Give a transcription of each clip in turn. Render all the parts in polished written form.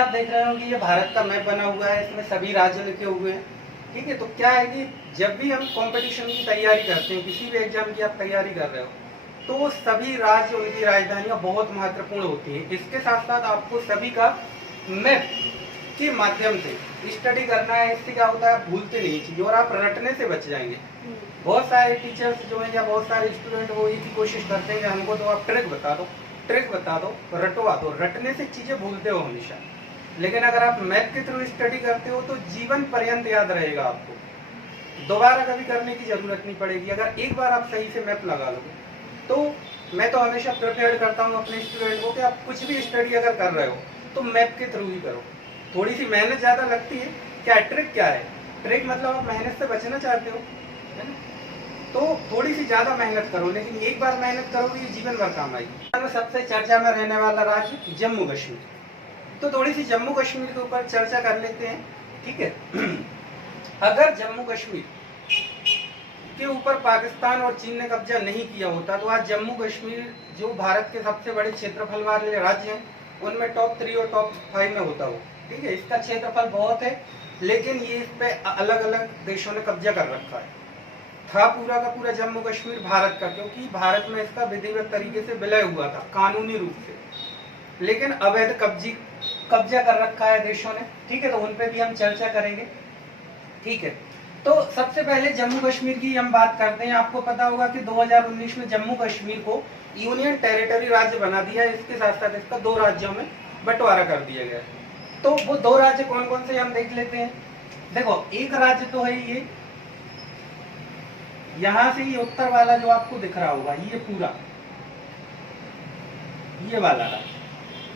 आप देख रहे हो कि ये भारत का मैप बना हुआ है, इसमें सभी राज्य लिखे हुए हैं। ठीक है, तो क्या है कि जब भी हम कंपटीशन की तैयारी करते हैं, किसी भी एग्जाम की आप तैयारी कर रहे हो, तो सभी राज्य उनकी राजधानियां बहुत महत्वपूर्ण होती हैं। इसके साथ साथ आपको सभी का मैप के माध्यम से स्टडी करना है। इससे क्या होता है, आप भूलते नहीं चीज़ और आप रटने से बच जाएंगे। बहुत सारे टीचर्स जो हैं या बहुत सारे स्टूडेंट वो एक ही कोशिश करते हैं कि हमको तो आप ट्रिक बता दो, ट्रिक बता दो, रटवा दो। रटने से चीज़ें भूलते हो हमेशा। लेकिन अगर आप मैथ के थ्रू स्टडी करते हो तो जीवन पर्यंत याद रहेगा आपको, दोबारा कभी करने की जरूरत नहीं पड़ेगी। अगर एक बार आप सही से मैप लगा लोगे तो मैं तो हमेशा प्रिपेयर करता हूँ अपने स्टूडेंट को कि आप कुछ भी स्टडी अगर कर रहे हो तो मैप के थ्रू ही करो। थोड़ी सी मेहनत ज़्यादा लगती है। क्या ट्रिक क्या है, ट्रिक मतलब आप मेहनत से बचना चाहते हो, है ना, तो थोड़ी सी ज़्यादा मेहनत करो, लेकिन एक बार मेहनत करोगे ये जीवन भर काम आएगी। सबसे चर्चा में रहने वाला राज्य जम्मू कश्मीर, तो थोड़ी सी जम्मू कश्मीर के ऊपर चर्चा कर लेते हैं। ठीक है, अगर जम्मू कश्मीर के ऊपर पाकिस्तान और चीन ने कब्जा नहीं किया होता तो आज जम्मू कश्मीर जो भारत के सबसे बड़े क्षेत्रफल वाले राज्य हैं उनमें टॉप 3 और टॉप 5 में होता हो। ठीक है, इसका क्षेत्रफल बहुत है, लेकिन ये इस पे अलग अलग देशों ने कब्जा कर रखा है। था पूरा का पूरा जम्मू कश्मीर भारत का, क्योंकि भारत में इसका विधिवत तरीके से विलय हुआ था कानूनी रूप से, लेकिन अवैध कब्जा कर रखा है देशों ने। ठीक है, तो उन पे भी हम चर्चा करेंगे। ठीक है, तो सबसे पहले जम्मू कश्मीर की हम बात करते हैं। आपको पता होगा कि 2019 में जम्मू कश्मीर को यूनियन टेरिटरी राज्य बना दिया है। इसके साथ साथ इसका 2 राज्यों में बंटवारा कर दिया गया है। तो वो 2 राज्य कौन कौन से हम देख लेते हैं। देखो, एक राज्य तो है ये, यहां से ये उत्तर वाला जो आपको दिख रहा होगा, ये पूरा ये वाला राज्य,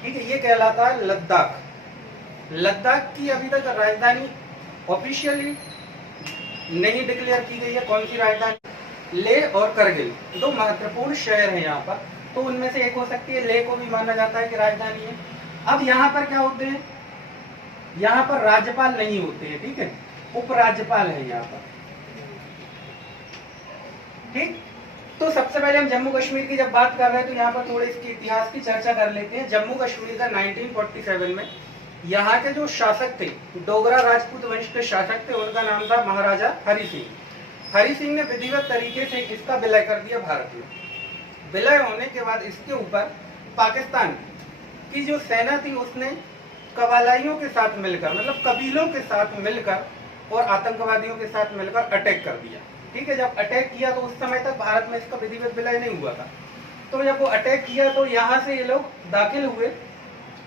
ठीक है, ये कहलाता है लद्दाख। लद्दाख की अभी तक राजधानी ऑफिशियली नहीं डिक्लेयर की गई है। कौन सी राजधानी, लेह और करगिल 2 महत्वपूर्ण शहर हैं यहाँ पर, तो उनमें से एक हो सकती है। लेह को भी माना जाता है कि राजधानी है। अब यहाँ पर क्या होते हैं, यहाँ पर राज्यपाल नहीं होते हैं, ठीक है, उपराज्यपाल है यहाँ पर। ठीक, तो सबसे पहले हम जम्मू कश्मीर की जब बात कर रहे हैं तो यहाँ पर थोड़े इसके इतिहास की चर्चा कर लेते हैं। जम्मू कश्मीर का 1947 में यहाँ के जो शासक थे, डोगरा राजपूत वंश के शासक थे, उनका नाम था महाराजा हरि सिंह। हरि सिंह ने विधिवत तरीके से इसका विलय कर दिया भारत में। विलय होने के बाद इसके ऊपर पाकिस्तान की जो सेना थी उसने कबालाइयों के साथ मिलकर, मतलब कबीलों के साथ मिलकर और आतंकवादियों के साथ मिलकर अटैक कर दिया। ठीक है, जब अटैक किया तो उस समय तक भारत में इसका विधिवत विलय नहीं हुआ था। तो जब वो अटैक किया तो यहाँ से ये लोग दाखिल हुए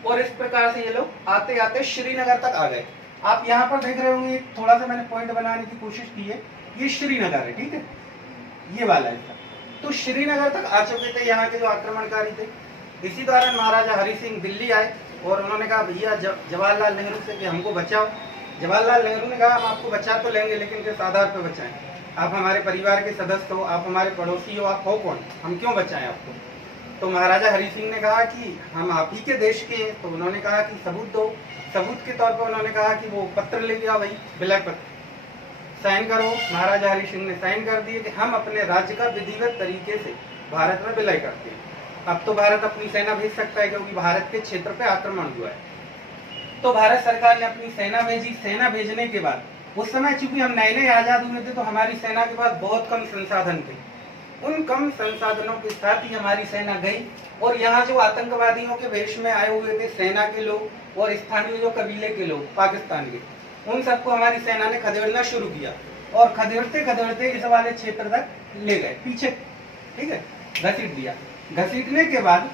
और इस प्रकार से ये लोग आते आते श्रीनगर तक आ गए। आप यहाँ पर देख रहे होंगे, थोड़ा सा मैंने पॉइंट बनाने की कोशिश की है, ये श्रीनगर है, ठीक है, ये वाला है। तो श्रीनगर तक आ चुके थे यहाँ के जो आक्रमणकारी थे। इसी दौरान महाराजा हरि सिंह दिल्ली आए और उन्होंने कहा भैया जवाहरलाल नेहरू से कि हमको बचाओ। जवाहरलाल नेहरू ने कहा हम आपको बचा तो लेंगे, लेकिन किस आधार पर बचाएं, आप हमारे परिवार के सदस्य हो, आप हमारे पड़ोसी हो, आप हो कौन, हम क्यों बचाएं आपको। तो महाराजा हरि सिंह ने कहा कि हम आप ही के देश के हैं। तो उन्होंने कहा कि सबूत दो। सबूत के तौर पर उन्होंने कहा कि वो पत्र ले गया, वही विलय पत्र, साइन करो। महाराजा हरि सिंह ने साइन कर दिए कि हम अपने राज्य का विधिवत तरीके से भारत में विलय करते हैं। अब तो भारत अपनी सेना भेज सकता है क्योंकि भारत के क्षेत्र पे आक्रमण हुआ है। तो भारत सरकार ने अपनी सेना भेजी। सेना भेजने के बाद उस समय चूंकि हम नए नए आजाद हुए थे तो हमारी सेना के पास बहुत कम संसाधन थे। उन कम संसाधनों के साथ ही हमारी सेना गई और यहाँ जो आतंकवादियों के वेश में आए हुए थे सेना के लोग और स्थानीय जो कबीले के लोग पाकिस्तान के, उन सबको हमारी सेना ने खदेड़ना शुरू किया और खदेड़ते खदेड़ते इस वाले क्षेत्र तक ले गए पीछे। ठीक है, घसीट दिया। घसीटने के बाद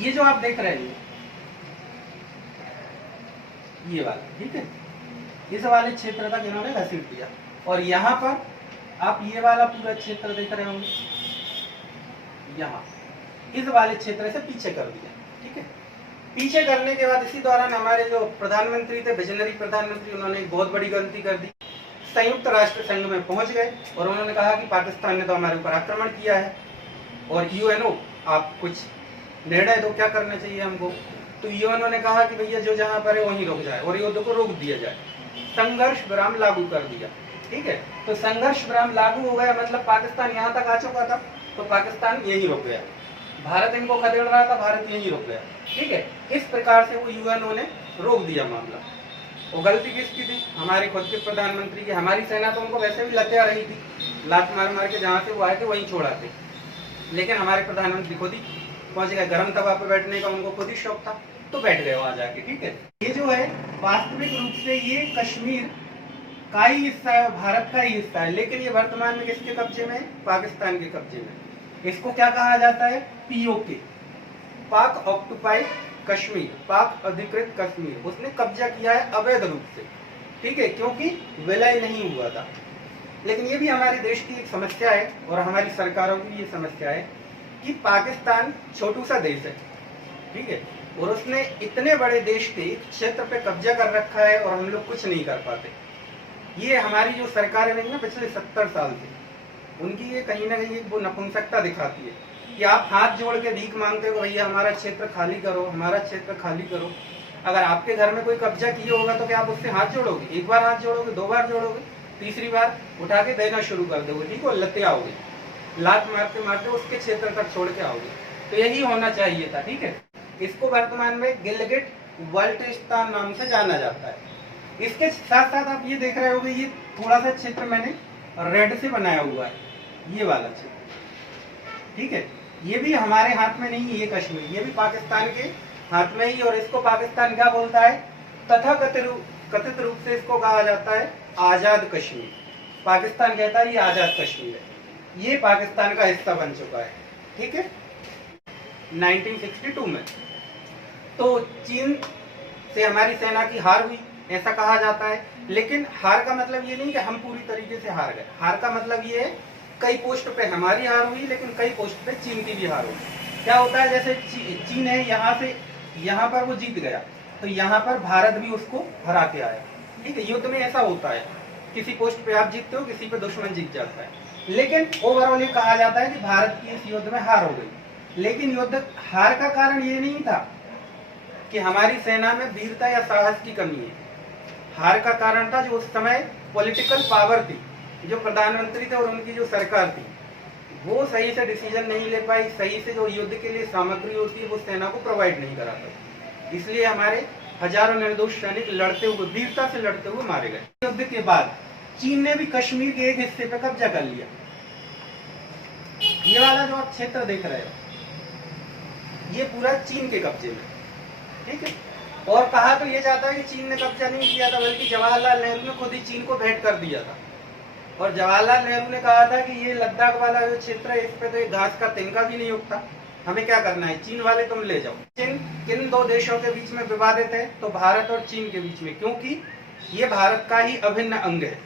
ये जो आप देख रहे हैं ये वाला, ठीक है, इस वाले क्षेत्र तक इन्होंने घसीट दिया और यहाँ पर आप ये वाला पूरा क्षेत्र देख रहे होंगे, यहाँ इस वाले क्षेत्र से पीछे कर दिया। ठीक है, पीछे करने के बाद इसी दौरान हमारे जो प्रधानमंत्री थे, विजनरी प्रधानमंत्री, उन्होंने एक बहुत बड़ी गलती कर दी। संयुक्त राष्ट्र संघ में पहुंच गए और उन्होंने कहा कि पाकिस्तान ने तो हमारे ऊपर आक्रमण किया है और यूएनओ आप कुछ निर्णय दो, क्या करना चाहिए हमको। तो यूएनओ ने कहा कि भैया जो जहां पर है वहीं रुक जाए और युद्ध को रोक दिया जाए। संघर्ष विराम लागू कर दिया। ठीक है, तो संघर्ष विराम लागू हो गया, मतलब पाकिस्तान यहाँ तक आ चुका था तो पाकिस्तान यहीं रुक गया। भारत इनको खदेड़ रहा था, भारत यहीं रुक गया। ठीक है, इस प्रकार से वो यूएनओ ने रोक दिया मामला। वो गलती किसकी थी? हमारे खुद के प्रधानमंत्री की। हमारी सेना तो उनको वैसे भी लतिया रही थी, लात मार मार के जहाँ से वो आए थे वहीं छोड़ाते, लेकिन हमारे प्रधानमंत्री खुद ही पहुंच गए। गर्म तवा पे बैठने का उनको खुद ही शौक था, तो बैठ गए वहां जाके। ठीक है, ये जो है वास्तविक रूप से ये कश्मीर का ही हिस्सा है, भारत का ही हिस्सा है, लेकिन ये वर्तमान में किसके कब्जे में है? पाकिस्तान के कब्जे में। इसको क्या कहा जाता है? पीओके, पाक ऑक्युपाइड कश्मीर, पाक अधिकृत कश्मीर। उसने कब्जा किया है अवैध रूप से। ठीक है, क्योंकि विलय नहीं हुआ था। लेकिन ये भी हमारे देश की एक समस्या है और हमारी सरकारों की ये समस्या है कि पाकिस्तान छोटू सा देश है, ठीक है, और उसने इतने बड़े देश के क्षेत्र पे कब्जा कर रखा है और हम लोग कुछ नहीं कर पाते। ये हमारी जो सरकारें रही ना पिछले 70 साल से, उनकी ये कहीं ना कहीं वो नपुंसकता दिखाती है कि आप हाथ जोड़ के भीख मांगते हो, भैया हमारा क्षेत्र खाली करो, हमारा क्षेत्र खाली करो। अगर आपके घर में कोई कब्जा किया होगा तो क्या आप उससे हाथ जोड़ोगे? एक बार हाथ जोड़ोगे, 2 बार जोड़ोगे, तीसरी बार उठा के देना शुरू कर दोगे, ठीक है, लते आओगे, लात मारते मारते उसके क्षेत्र तक छोड़ के आओगे। तो यही होना चाहिए था। ठीक है, इसको वर्तमान में गिलगिट बाल्टिस्तान नाम से जाना जाता है। इसके साथ साथ आप ये देख रहे होगे, ये थोड़ा सा क्षेत्र मैंने रेड से बनाया हुआ है, ये वाला क्षेत्र। ठीक है, ये भी हमारे हाथ में नहीं है, ये कश्मीर, ये भी पाकिस्तान के हाथ में ही। और इसको पाकिस्तान क्या बोलता है? तथा कथित रूप से इसको कहा जाता है आजाद कश्मीर। पाकिस्तान कहता है ये आजाद कश्मीर है, ये पाकिस्तान का हिस्सा बन चुका है। ठीक है, 1962 में तो चीन से हमारी सेना की हार हुई, ऐसा कहा जाता है। लेकिन हार का मतलब ये नहीं कि हम पूरी तरीके से हार गए। हार का मतलब ये है कई पोस्ट पे हमारी हार हुई, लेकिन कई पोस्ट पे चीन की भी हार हुई। क्या होता है, जैसे चीन है यहाँ से यहाँ पर वो जीत गया, तो यहाँ पर भारत भी उसको हरा के आया। ठीक है, युद्ध में ऐसा होता है, किसी पोस्ट पे आप जीतते हो, किसी पे दुश्मन जीत जाता है। लेकिन ओवरऑल ये कहा जाता है कि भारत की इस युद्ध में हार हो गई। लेकिन युद्ध हार का कारण ये नहीं था कि हमारी सेना में वीरता या साहस की कमी है। हार का कारण था जो उस समय पॉलिटिकल पावर थी, जो प्रधानमंत्री थे और उनकी जो सरकार थी, वो सही से डिसीजन नहीं ले पाई, सही से जो युद्ध के लिए सामग्री होती है वो सेना को प्रोवाइड नहीं करा पाई। इसलिए हमारे हजारों निर्दोष सैनिक लड़ते हुए, वीरता से लड़ते हुए मारे गए। युद्ध के बाद चीन ने भी कश्मीर के एक हिस्से पर कब्जा कर लिया। ये वाला जो आप क्षेत्र देख रहे हो, ये पूरा चीन के कब्जे में। ठीक है, और कहा तो ये जाता है कि चीन ने कब्जा नहीं किया था, बल्कि जवाहरलाल नेहरू ने खुद ही चीन को भेंट कर दिया था। और जवाहरलाल नेहरू ने कहा था कि ये लद्दाख वाला जो क्षेत्र है, इस पे तो एक घास का तिनका भी नहीं उगता, हमें क्या करना है, चीन वाले तुम ले जाओ। चीन किन 2 देशों के बीच में विवादित है? तो भारत और चीन के बीच में, क्योंकि ये भारत का ही अभिन्न अंग है।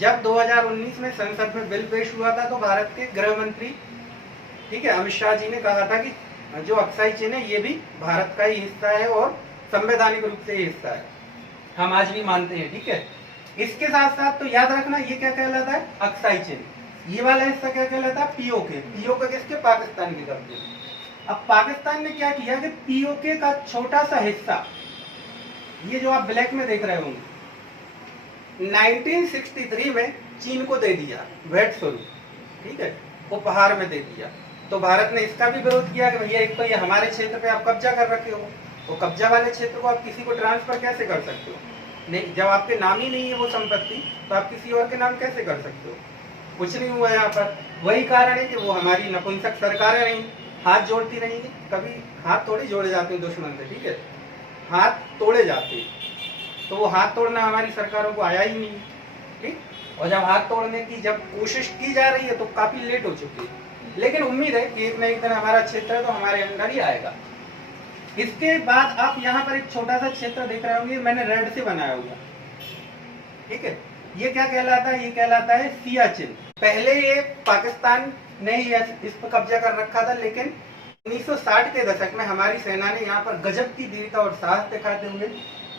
जब 2019 में संसद में बिल पेश हुआ था, तो भारत के गृह मंत्री, ठीक है, अमित शाह जी ने कहा था कि जो अक्साई चीन है ये भी भारत का ही हिस्सा है और संवैधानिक रूप से ये हिस्सा है, हम आज भी मानते हैं। ठीक है, इसके साथ साथ तो याद रखना ये क्या कहलाता है? अक्साई चीन। ये वाला हिस्सा क्या कहलाता है? पीओके। पीओके किसके? पाकिस्तान के कब्जे में। अब पाकिस्तान ने क्या किया कि पीओके का छोटा सा हिस्सा, ये जो आप ब्लैक में देख रहे होंगे, 1963 में चीन को दे दिया भेंट स्वरूप। ठीक है, उपहार में दे दिया। तो भारत ने इसका भी विरोध किया कि भैया एक तो ये हमारे क्षेत्र पे आप कब्जा कर रखे हो, वो कब्जा वाले क्षेत्र को आप किसी को ट्रांसफर कैसे कर सकते हो? नहीं, जब आपके नाम ही नहीं है वो संपत्ति, तो आप किसी और के नाम कैसे कर सकते हो? कुछ नहीं हुआ यहाँ पर। वही कारण है कि वो हमारी नपुंसक सरकारें रही, हाथ जोड़ती रहेंगी। कभी हाथ थोड़ी जोड़े जाते हैं दुश्मन से, ठीक है, हाथ तोड़े जाते हैं। तो वो हाथ तोड़ना हमारी सरकारों को आया ही नहीं, ठीक। और जब हाथ तोड़ने की जब कोशिश की जा रही है तो काफी लेट हो चुकी है। लेकिन उम्मीद है कि एक न एक दिन हमारा क्षेत्र तो हमारे अंदर ही आएगा। इसके बाद आप यहाँ पर एक छोटा सा क्षेत्र देख रहे होंगे, मैंने रेड से बनाया हुआ, ठीक है। ये क्या कहलाता है? ये कहलाता है सियाचिन। पहले ये पाकिस्तान ने ही इस पर कब्जा कर रखा था, लेकिन 1960 के दशक में हमारी सेना ने यहाँ पर गजब की वीरता और साहस दिखाते हुए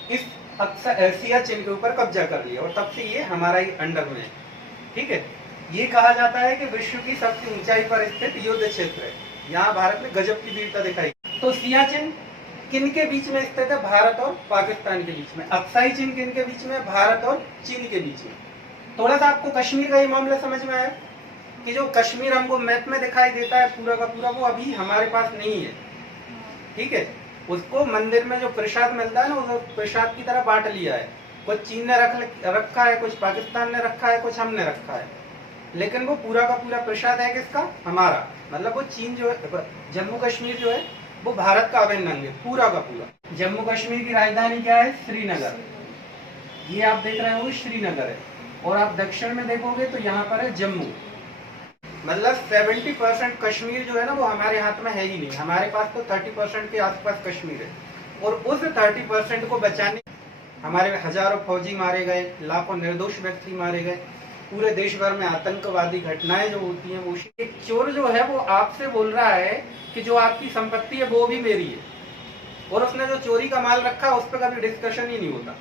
इस सियाचिन के ऊपर कब्जा कर लिया, और तब से ये हमारा ही अंडर में है, ठीक है। ये कहा जाता है कि विश्व की सबसे ऊंचाई पर स्थित युद्ध क्षेत्र है, यहाँ भारत ने गजब की वीरता दिखाई। तो सियाचिन किन के बीच में स्थित है? भारत और पाकिस्तान के बीच में। अक्साई चीन किन के बीच में? भारत और चीन के बीच में। थोड़ा सा आपको कश्मीर का ये मामला समझ में आया? कि जो कश्मीर हमको मैप में दिखाई देता है पूरा का पूरा, वो अभी हमारे पास नहीं है। ठीक है, उसको मंदिर में जो प्रसाद मिलता है ना, उस प्रसाद की तरह बांट लिया है। कुछ चीन ने रखा है, कुछ पाकिस्तान ने रखा है, कुछ हमने रखा है, लेकिन वो पूरा का पूरा प्रसाद है किसका? हमारा। मतलब वो चीन जो है, जम्मू कश्मीर जो है वो भारत का अभिन्न अंग है, पूरा का पूरा। जम्मू कश्मीर की राजधानी क्या है? श्रीनगर। ये आप देख रहे हो श्रीनगर है, और आप दक्षिण में देखोगे तो यहाँ पर है जम्मू। मतलब 70% कश्मीर जो है ना वो हमारे हाथ में है ही नहीं। हमारे पास तो 30% के आसपास कश्मीर है, और उस 30% को बचाने हमारे हजारों फौजी मारे गए, लाखों निर्दोष व्यक्ति मारे गए, पूरे देश भर में आतंकवादी घटनाएं जो होती हैं वो। एक चोर जो है वो आपसे बोल रहा है कि जो आपकी संपत्ति है वो भी मेरी है, और उसने जो चोरी का माल रखा उस पर कभी डिस्कशन ही नहीं होता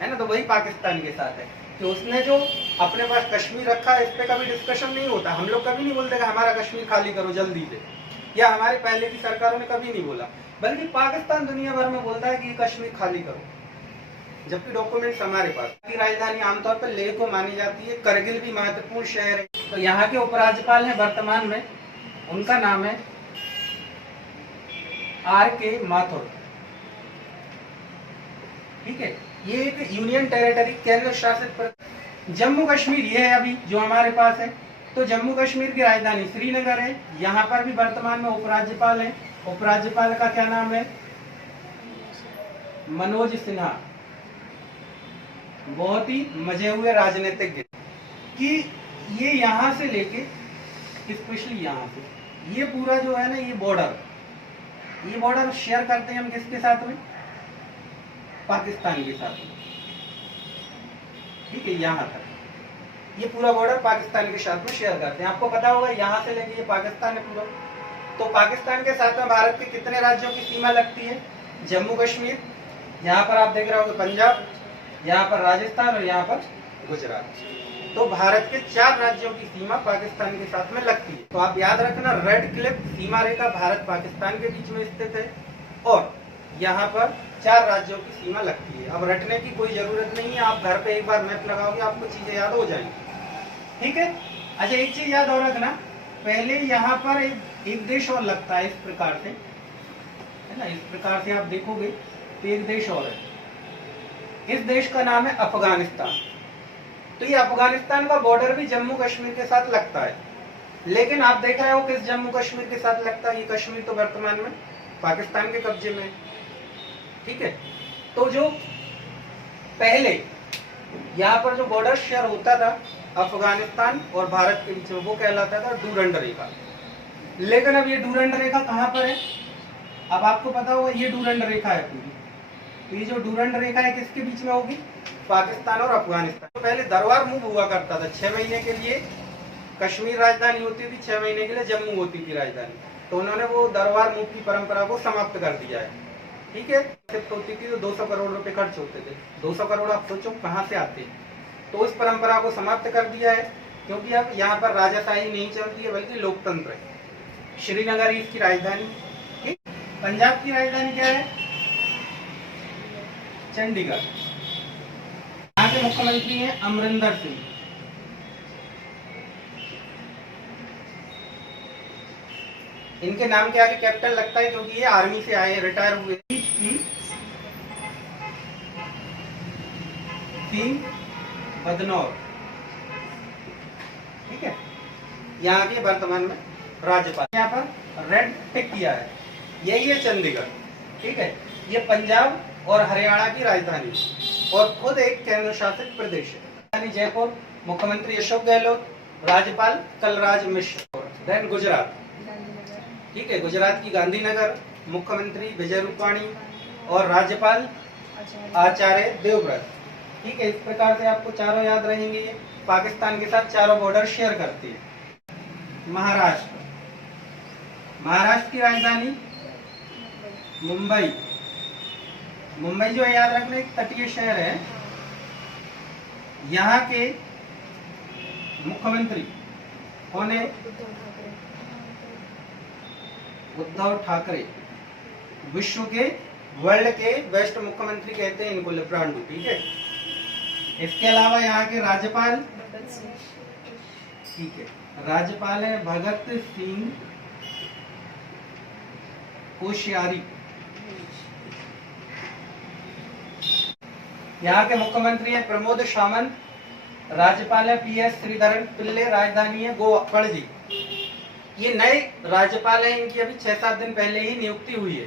है ना। तो वही पाकिस्तान के साथ है कि उसने जो अपने पास कश्मीर रखा है इस पे कभी डिस्कशन नहीं होता। हम लोग कभी नहीं बोलते कि हमारा कश्मीर खाली करो जल्दी से, या हमारे पहले की सरकारों ने कभी नहीं बोला, बल्कि पाकिस्तान दुनिया भर में बोलता है कि कश्मीर खाली करो, जबकि डॉक्यूमेंट्स हमारे पास। की राजधानी आमतौर पर लेह को मानी जाती है। करगिल भी महत्वपूर्ण शहर है। तो यहाँ के उपराज्यपाल हैं वर्तमान में, उनका नाम है R.K. माथुर। ठीक है, ये एक यूनियन टेरिटरी, केंद्र शासित जम्मू कश्मीर ये है अभी जो हमारे पास है। तो जम्मू कश्मीर की राजधानी श्रीनगर है। यहाँ पर भी वर्तमान में उपराज्यपाल है। उपराज्यपाल का क्या नाम है? मनोज सिन्हा। बहुत ही मजे हुए राजनीतिज्ञ कि ये यहाँ से लेके स्पेशली यहाँ से ये पूरा जो है ना ये बॉर्डर शेयर करते हैं हम किसके साथ में? पाकिस्तान के साथ में। ठीक है, यहाँ तक ये पूरा बॉर्डर पाकिस्तान के साथ में शेयर करते हैं। आपको पता होगा यहाँ से लेके ये पाकिस्तान है पूरा। तो पाकिस्तान के साथ में भारत के कितने राज्यों की सीमा लगती है? जम्मू कश्मीर, यहाँ पर आप देख रहे होंगे पंजाब, यहाँ पर राजस्थान और यहाँ पर गुजरात। तो भारत के 4 राज्यों की सीमा पाकिस्तान के साथ में लगती है। तो आप याद रखना, रेड क्लिप सीमा रेखा भारत पाकिस्तान के बीच में स्थित है, और यहाँ पर 4 राज्यों की सीमा लगती है। अब रटने की कोई जरूरत नहीं है, आप घर पे एक बार मैप लगाओगे आपको चीजें याद हो जाएंगी। ठीक है, अच्छा एक चीज याद और रखना, पहले यहाँ पर एक देश और लगता है इस प्रकार से, है ना। इस प्रकार से आप देखोगे तो एक देश और है। इस देश का नाम है अफगानिस्तान। तो ये अफगानिस्तान का बॉर्डर भी जम्मू कश्मीर के साथ लगता है, लेकिन आप देख रहे हो किस जम्मू कश्मीर के साथ लगता है? ये कश्मीर तो वर्तमान में पाकिस्तान के कब्जे में। ठीक है, तो जो पहले यहाँ पर जो बॉर्डर शेयर होता था अफगानिस्तान और भारत के बीच में, वो कहलाता था डूरंड रेखा। लेकिन अब ये डूरंड रेखा कहाँ पर है? अब आपको पता होगा ये डूरंड रेखा है पूरी। तो ये जो डूरंड रेखा है किसके बीच में होगी? पाकिस्तान और अफगानिस्तान। तो पहले दरबार मूव हुआ करता था, 6 महीने के लिए कश्मीर राजधानी होती थी, 6 महीने के लिए जम्मू होती थी राजधानी। तो उन्होंने वो दरबार मूव की परंपरा को समाप्त कर दिया है। ठीक है, होती थी तो 200 करोड़ रुपए खर्च होते थे। 200 करोड़ आप सोचो कहाँ से आते हैं। तो उस परंपरा को समाप्त कर दिया है, क्योंकि अब यहाँ पर राजाशाही नहीं चलती है बल्कि लोकतंत्र है। श्रीनगर ही इसकी राजधानी। ठीक, पंजाब की राजधानी क्या है? चंडीगढ़। यहाँ के मुख्यमंत्री हैं अमरिंदर सिंह। इनके नाम के आगे कैपिटल लगता है क्योंकि ये आर्मी से आए, रिटायर हुए। बदनौर। ठीक है, यहाँ के वर्तमान में राज्यपाल। यहाँ पर रेड टिक किया है, यही है चंडीगढ़। ठीक है, ये पंजाब और हरियाणा की राजधानी और खुद एक केंद्र शासित प्रदेश है। राजधानी जयपुर, मुख्यमंत्री अशोक गहलोत, राज्यपाल कलराज मिश्र। देन गुजरात। ठीक है, गुजरात की गांधीनगर, मुख्यमंत्री विजय रूपाणी और राज्यपाल आचार्य देवव्रत। ठीक है, इस प्रकार से आपको चारों याद रहेंगे। ये पाकिस्तान के साथ चारों बॉर्डर शेयर करती है। महाराष्ट्र। महाराष्ट्र की राजधानी मुंबई। मुंबई जो है याद रखना एक तटीय शहर है। यहाँ के मुख्यमंत्री कौन है? उद्धव ठाकरे। विश्व के, वर्ल्ड के बेस्ट मुख्यमंत्री कहते हैं इनको, लेफ्रांडू। ठीक है, इसके अलावा यहाँ के राज्यपाल। ठीक है, राज्यपाल है भगत सिंह कोश्यारी। यहाँ के मुख्यमंत्री हैं प्रमोद सावंत। राज्यपाल है PS श्रीधरन पिल्ले। राजधानी है गोवा पणजी। ये नए राज्यपाल हैं, इनकी अभी 6-7 दिन पहले ही नियुक्ति हुई है।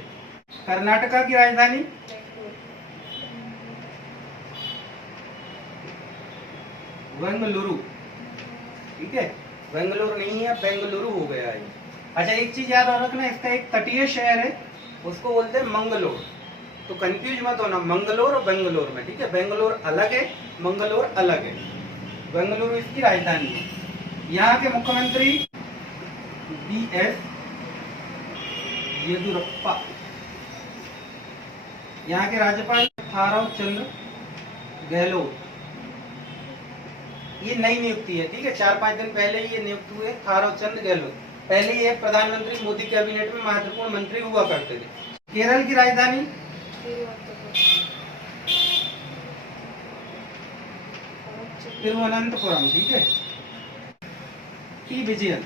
कर्नाटका की राजधानी बेंगलुरु। ठीक है, बेंगलुरु नहीं है, बेंगलुरु हो गया है। अच्छा, एक चीज याद रखना, इसका एक तटीय शहर है, उसको बोलते हैं मंगलोर। तो कंफ्यूज मत होना मंगलोर और बेंगलोर में। ठीक है, बेंगलोर अलग है, मंगलोर अलग है। बेंगलुरु इसकी राजधानी है। यहाँ के मुख्यमंत्री BS येदियुरप्पा। यहाँ के राज्यपाल थावरचंद चंद्र गहलोत। ये नई नियुक्ति है। ठीक है, 4-5 दिन पहले ये नियुक्त हुए थावरचंद गहलोत। पहले ये प्रधानमंत्री मोदी कैबिनेट में महत्वपूर्ण मंत्री हुआ करते थे। केरल की राजधानी तिरुवनंतपुरम। ठीक है, P विजयन।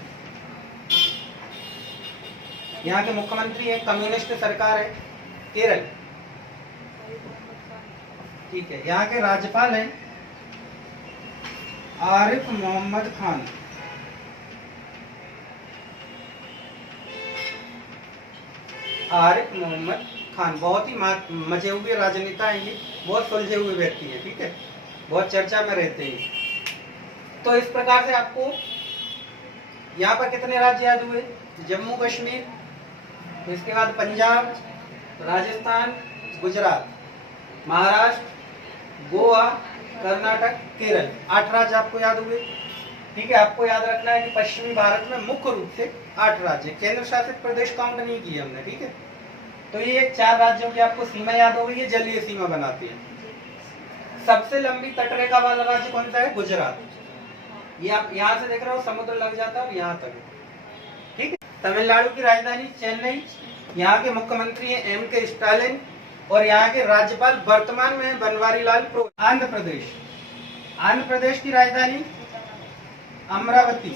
यहाँ के मुख्यमंत्री है, कम्युनिस्ट सरकार है केरल। ठीक है, यहाँ के राज्यपाल हैं आरिफ मोहम्मद खान। आरिफ मोहम्मद खान बहुत ही मजे हुए राजनेता हैं ये, बहुत सुलझे हुए व्यक्ति हैं। ठीक है, बहुत चर्चा में रहते हैं। तो इस प्रकार से आपको यहाँ पर कितने राज्य याद हुए? जम्मू कश्मीर, इसके बाद पंजाब, राजस्थान, गुजरात, महाराष्ट्र, गोवा, कर्नाटक, केरल। 8 राज्य आपको याद हुए। ठीक है, आपको याद रखना है कि पश्चिमी भारत में मुख्य रूप से 8 राज्य, केंद्र शासित प्रदेश काउंट नहीं किए हमने। ठीक है, तो ये 4 राज्यों की आपको सीमा याद हो गई, ये जलीय सीमा बनाती है। सबसे लंबी तटरेखा वाला राज्य कौन सा है? गुजरात। ये आप यहाँ से देख रहे हो, समुद्र लग जाता है और यहाँ तक। ठीक है, तमिलनाडु की राजधानी चेन्नई। यहाँ के मुख्यमंत्री हैं MK स्टालिन और यहाँ के राज्यपाल वर्तमान में बनवारीलाल पुरोहित। आंध्र प्रदेश, आंध्र प्रदेश की राजधानी अमरावती।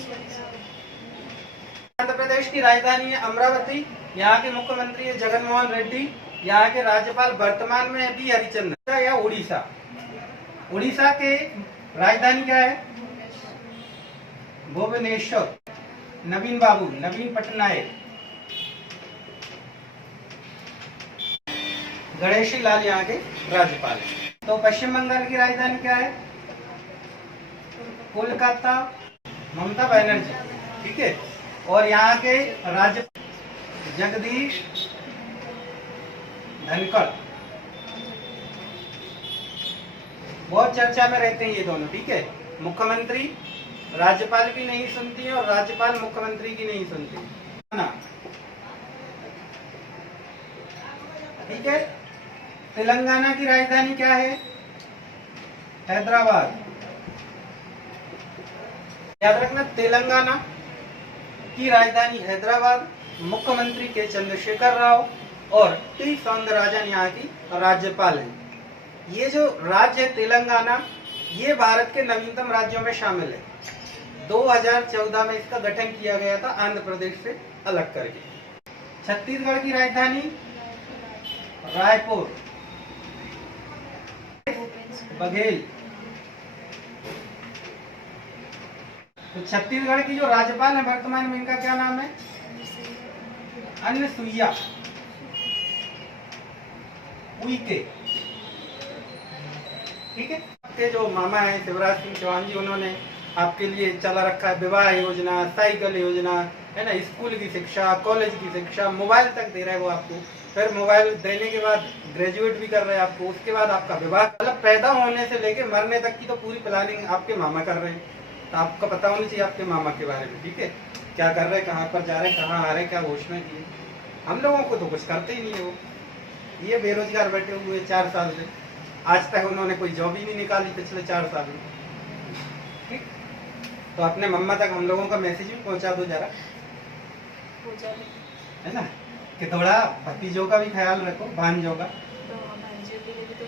आंध्र प्रदेश की राजधानी है अमरावती। यहाँ के मुख्यमंत्री है जगनमोहन रेड्डी। यहाँ के राज्यपाल वर्तमान में B हरिचंद्र। या उड़ीसा, उड़ीसा के राजधानी क्या है? भुवनेश्वर। नवीन बाबू, नवीन पटनायक। गणेशी लाल यहाँ के राज्यपाल। तो पश्चिम बंगाल की राजधानी क्या है? कोलकाता, ममता बनर्जी। ठीक है, और यहाँ के राज्यपाल जगदीश धनखड़। बहुत चर्चा में रहते हैं ये दोनों। ठीक है, मुख्यमंत्री राज्यपाल की नहीं सुनती है और राज्यपाल मुख्यमंत्री की नहीं सुनती। ठीक है, तेलंगाना की राजधानी क्या है? हैदराबाद। याद रखना, तेलंगाना की राजधानी हैदराबाद। मुख्यमंत्री के चंद्रशेखर राव और टी सौंदरराजन यहाँ की राज्यपाल हैं। ये जो राज्य है तेलंगाना, ये भारत के नवीनतम राज्यों में शामिल है। 2014 में इसका गठन किया गया था आंध्र प्रदेश से अलग करके। छत्तीसगढ़ की राजधानी रायपुर। बघेल। तो छत्तीसगढ़ की जो राज्यपाल है वर्तमान में, इनका क्या नाम है? अन्नसुईया उइके। ठीक है, आपके जो मामा है शिवराज सिंह चौहान जी, उन्होंने आपके लिए चला रखा है विवाह योजना, साइकिल योजना, है ना, स्कूल की शिक्षा, कॉलेज की शिक्षा, मोबाइल तक दे रहे हैं वो आपको। फिर मोबाइल देने के बाद ग्रेजुएट भी कर रहे हैं आपको, उसके बाद आपका विवाह, मतलब पैदा होने से लेके मरने तक की तो पूरी प्लानिंग आपके मामा कर रहे हैं। तो आपको पता होना चाहिए आपके मामा के बारे में। ठीक है, क्या कर रहे हैं, कहाँ पर जा रहे हैं, कहाँ आ रहे हैं, क्या घोषणा की है। हम लोगों को तो कुछ करते ही नहीं है वो। ये बेरोजगार बैठे हुए 4 साल से, आज तक उन्होंने कोई जॉब ही नहीं निकाली पिछले 4 साल में। ठीक, तो अपने मम्मा तक हम लोगों का मैसेज भी पहुंचा दो जरा, है ना, कि थोड़ा भतीजों का भी ख्याल रखो, भांजों का,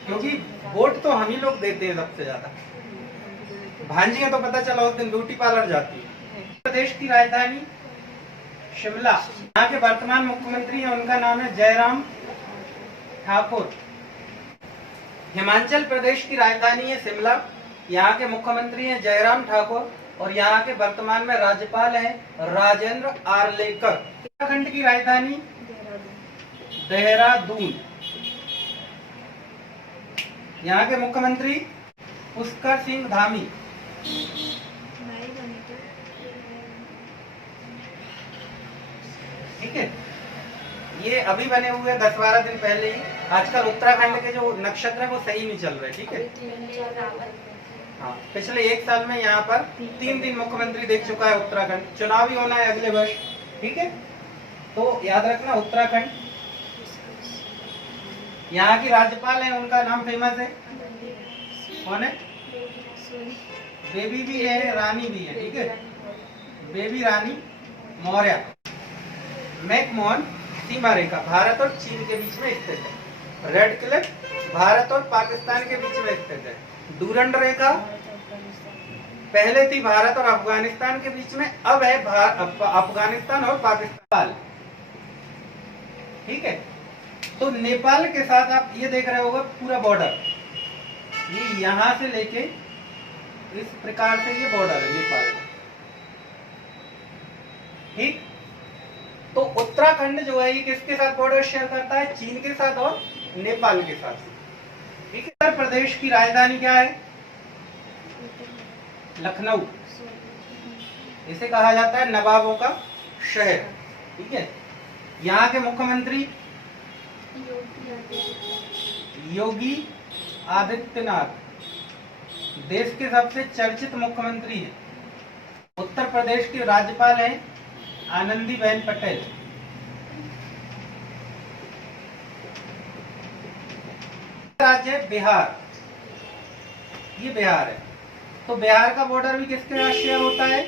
क्योंकि वोट तो हम ही लोग देते हैं सबसे ज्यादा। भांजियां तो पता चला उस दिन ब्यूटी पार्लर जाती है, प्रदेश की राजधानी शिमला। यहाँ के वर्तमान मुख्यमंत्री हैं, उनका नाम है जयराम ठाकुर। हिमाचल प्रदेश की राजधानी है शिमला। यहाँ के मुख्यमंत्री हैं जयराम ठाकुर और यहाँ के वर्तमान में राज्यपाल हैं राजेंद्र आर्लेकर। उत्तराखंड की राजधानी देहरादून। यहाँ के मुख्यमंत्री पुष्कर सिंह धामी। ठीक है, ये अभी बने हुए 10-12 दिन पहले ही। आजकल उत्तराखंड के जो नक्षत्र है वो सही नहीं चल रहे। ठीक है, हाँ, पिछले 1 साल में यहाँ पर 3 मुख्यमंत्री देख चुका है उत्तराखंड। चुनाव भी होना है अगले वर्ष। ठीक है, तो याद रखना उत्तराखंड। यहाँ की राज्यपाल है, उनका नाम फेमस है, कौन है? बेबी भी है, रानी भी है। ठीक है, बेबी रानी मौर्य। मैकमोहन सीमा रेखा भारत और चीन के बीच में स्थित है। रेड क्लिफ भारत और पाकिस्तान के बीच में स्थित है। डूरंड रेखा पहले थी भारत और अफगानिस्तान के बीच में, अब है अफगानिस्तान और पाकिस्तान। ठीक है, तो नेपाल के साथ आप ये देख रहे होगा पूरा बॉर्डर, ये यहां से लेके इस प्रकार से ये बॉर्डर है नेपाल का। ठीक, तो उत्तराखंड जो है ये किसके साथ बॉर्डर शेयर करता है? चीन के साथ और नेपाल के साथ। ठीक है, उत्तर प्रदेश की राजधानी क्या है? लखनऊ। इसे कहा जाता है नवाबों का शहर। ठीक है, यहाँ के मुख्यमंत्री योगी आदित्यनाथ देश के सबसे चर्चित मुख्यमंत्री हैं। उत्तर प्रदेश के राज्यपाल हैं आनंदीबेन पटेल। राज्य है बिहार, ये बिहार है। तो बिहार का बॉर्डर भी किसके साथ शेयर होता है?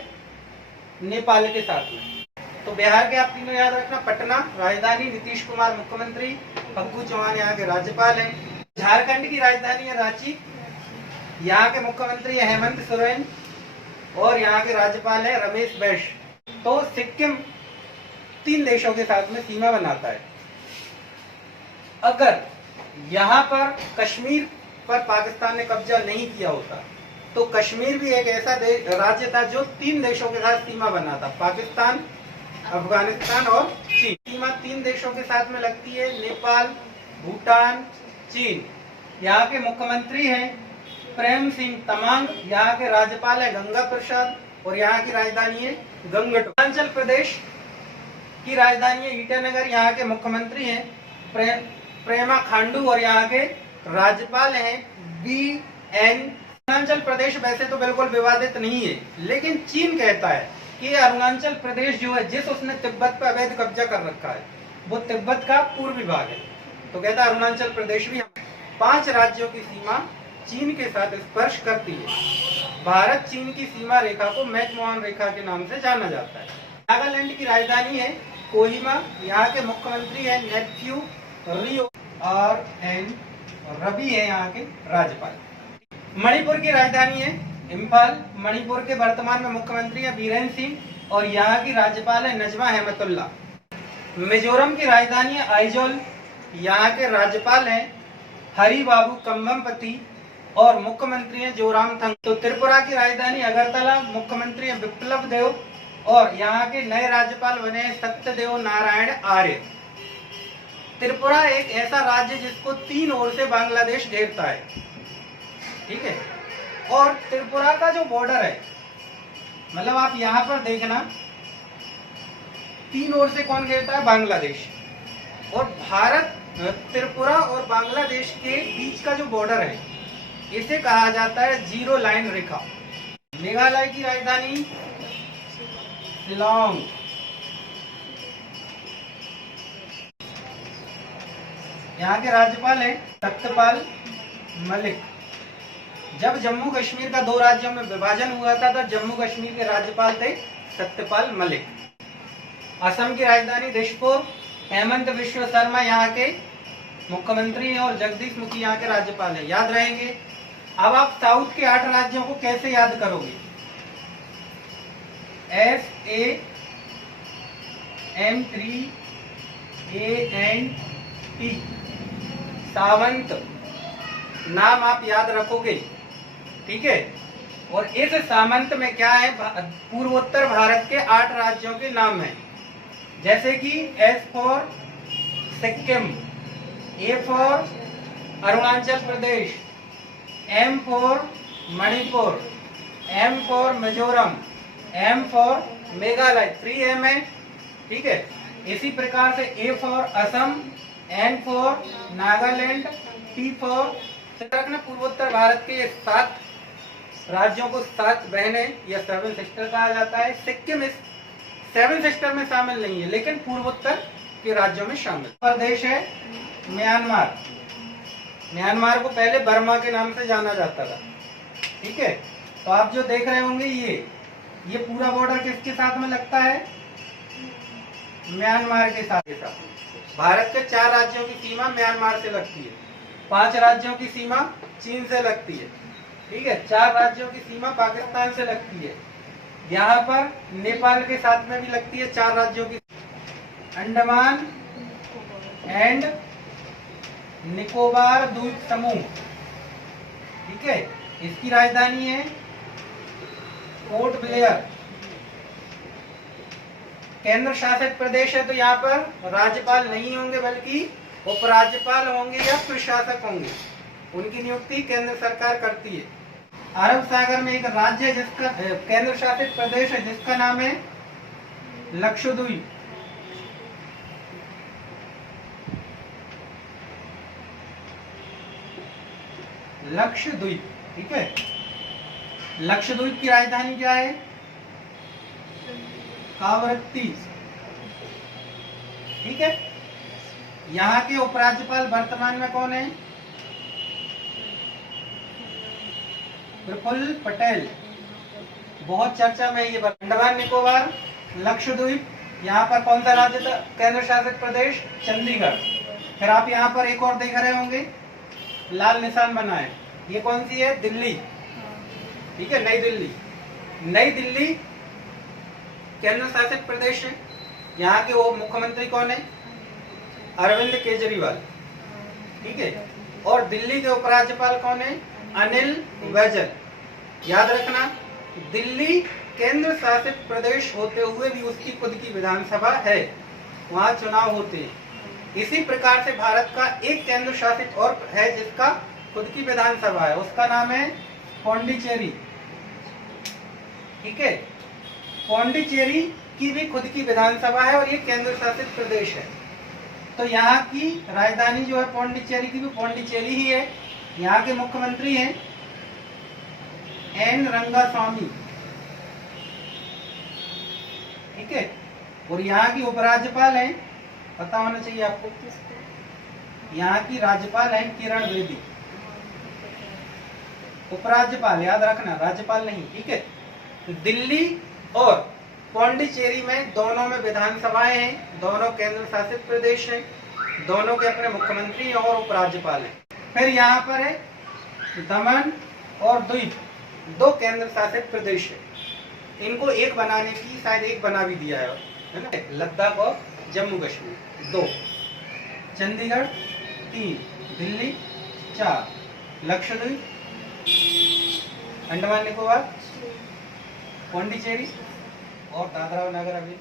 नेपाल के साथ में। तो बिहार के आप तीनों याद रखना। पटना राजधानी, नीतीश कुमार मुख्यमंत्री, पप्पू चौहान यहाँ के राज्यपाल हैं। झारखंड की राजधानी है रांची। यहाँ के मुख्यमंत्री है हेमंत सोरेन और यहाँ के राज्यपाल है रमेश बैस। तो सिक्किम 3 देशों के साथ में सीमा बनाता है। अगर यहाँ पर कश्मीर पर पाकिस्तान ने कब्जा नहीं किया होता तो कश्मीर भी एक ऐसा राज्य था जो 3 देशों के साथ सीमा बना था, पाकिस्तान, अफगानिस्तान और चीन। सीमा 3 देशों के साथ में लगती है, नेपाल, भूटान, चीन। यहाँ के मुख्यमंत्री हैं प्रेम सिंह तमांग, यहाँ के राज्यपाल है गंगा प्रसाद और यहाँ की राजधानी है गंगटोक। अरुणाचल प्रदेश की राजधानी है ईटानगर, यहाँ के मुख्यमंत्री हैं प्रेमा खांडू और यहाँ के राज्यपाल हैं BN। अरुणाचल प्रदेश वैसे तो बिल्कुल विवादित नहीं है, लेकिन चीन कहता है कि अरुणाचल प्रदेश जो है, जिस उसने तिब्बत पर अवैध कब्जा कर रखा है, वो तिब्बत का पूर्वी भाग है। तो कहता है अरुणाचल प्रदेश भी। 5 राज्यों की सीमा चीन के साथ स्पर्श करती है। भारत चीन की सीमा रेखा को मैकमोहन रेखा के नाम से जाना जाता है। नागालैंड की राजधानी है कोहिमा, यहाँ के मुख्यमंत्री है नेफ्यू रियो और एन रवि है यहाँ के राज्यपाल। मणिपुर की राजधानी है इम्फाल, मणिपुर के वर्तमान में मुख्यमंत्री है बीरेन सिंह और यहाँ की राज्यपाल है नजमा हेमतुल्ला। मिजोरम की राजधानी है आइजोल, यहाँ के राज्यपाल हैं हरि बाबू कम्बमपति और मुख्यमंत्री हैं जोरामथंग। तो त्रिपुरा की राजधानी अगरतला, मुख्यमंत्री है विप्लव देव और यहाँ के नए राज्यपाल बने सत्यदेव नारायण आर्य। त्रिपुरा एक ऐसा राज्य जिसको 3 ओर से बांग्लादेश घेरता है। ठीक है, और त्रिपुरा का जो बॉर्डर है, मतलब आप यहाँ पर देखना 3 ओर से कौन घेरता है? बांग्लादेश। और भारत, त्रिपुरा और बांग्लादेश के बीच का जो बॉर्डर है इसे कहा जाता है जीरो लाइन रेखा। मेघालय की राजधानी शिलांग। यहाँ के राज्यपाल हैं सत्यपाल मलिक। जब जम्मू कश्मीर का 2 राज्यों में विभाजन हुआ था तब जम्मू कश्मीर के राज्यपाल थे सत्यपाल मलिक। असम की राजधानी दिसपुर, हेमंत बिश्व शर्मा यहाँ के मुख्यमंत्री हैं और जगदीश मुखी यहाँ के राज्यपाल हैं। याद रहेंगे। अब आप साउथ के 8 राज्यों को कैसे याद करोगे? SAMT, सामंत नाम आप याद रखोगे, ठीक है। और इस सामंत में क्या है, पूर्वोत्तर भारत के 8 राज्यों के नाम हैं, जैसे कि S for Sikkim, A for Arunachal Pradesh, M for Manipur, M for Mizoram, M for Meghalaya, 3M है, ठीक है। इसी प्रकार से A for Assam, N for Nagaland, P for रखना। पूर्वोत्तर भारत के 7 राज्यों को 7 बहनें या 7 सिस्टर कहा जाता है। सिक्किम इस 7 सिस्टर में शामिल नहीं है, लेकिन पूर्वोत्तर के राज्यों में शामिल। प्रदेश है म्यांमार। म्यांमार को पहले बर्मा के नाम से जाना जाता था, ठीक है। तो आप जो देख रहे होंगे ये पूरा बॉर्डर किसके साथ में लगता है, म्यांमार के साथ। भारत के 4 राज्यों की सीमा म्यांमार से लगती है, 5 राज्यों की सीमा चीन से लगती है, ठीक है। 4 राज्यों की सीमा पाकिस्तान से लगती है। यहाँ पर नेपाल के साथ में भी लगती है 4 राज्यों की। अंडमान एंड निकोबार द्वीप समूह, ठीक है। इसकी राजधानी है पोर्ट ब्लेयर। केंद्र शासित प्रदेश है, तो यहाँ पर राज्यपाल नहीं होंगे, बल्कि उपराज्यपाल होंगे या प्रशासक होंगे। उनकी नियुक्ति केंद्र सरकार करती है। अरब सागर में एक राज्य है जिसका केंद्र शासित प्रदेश है, जिसका नाम है लक्षद्वीप। लक्षद्वीप, ठीक है। लक्षद्वीप की राजधानी क्या है, कावरत्ती, ठीक है। यहाँ के उपराज्यपाल वर्तमान में कौन है, प्रफुल्ल पटेल, बहुत चर्चा में ये। अंडमान निकोबार, लक्षद्वीप, यहाँ पर कौन सा राज्य था, केंद्र शासित प्रदेश चंडीगढ़। फिर आप यहाँ पर एक और देख रहे होंगे, लाल निशान बना है, ये कौन सी है, दिल्ली, ठीक है, नई दिल्ली। नई दिल्ली केंद्र शासित प्रदेश है। यहाँ के वो मुख्यमंत्री कौन है, अरविंद केजरीवाल, ठीक है। और दिल्ली के उपराज्यपाल कौन है, अनिल बैजल। याद रखना, दिल्ली केंद्र शासित प्रदेश होते हुए भी उसकी खुद की विधानसभा है, वहाँ चुनाव होते हैं। इसी प्रकार से भारत का एक केंद्र शासित और है जिसका खुद की विधानसभा है, उसका नाम है पौंडीचेरी, ठीक है। पौंडीचेरी की भी खुद की विधानसभा है और ये केंद्र शासित प्रदेश है। तो यहाँ की राजधानी जो है पौंडीचेरी की, भी पौंडीचेरी ही है। यहाँ के मुख्यमंत्री हैं एन रंगास्वामी, ठीक है। और यहाँ की उपराज्यपाल हैं, पता होना चाहिए आपको, यहाँ की राज्यपाल हैं किरण बेदी। उपराज्यपाल याद रखना, राज्यपाल नहीं, ठीक है। दिल्ली और पौंडीचेरी में दोनों में विधानसभाएं हैं, दोनों केंद्र शासित प्रदेश हैं, दोनों के अपने मुख्यमंत्री और उपराज्यपाल हैं। फिर यहाँ पर है दमन और द्वीप, 2 केंद्र शासित प्रदेश है। इनको एक बनाने की शायद एक बना भी दिया है ना, लद्दाख और जम्मू कश्मीर 2, चंडीगढ़ 3, दिल्ली 4, लक्षद्वीप, अंडमान निकोबार, पौंडीचेरी और दादरा और नगर हवेली।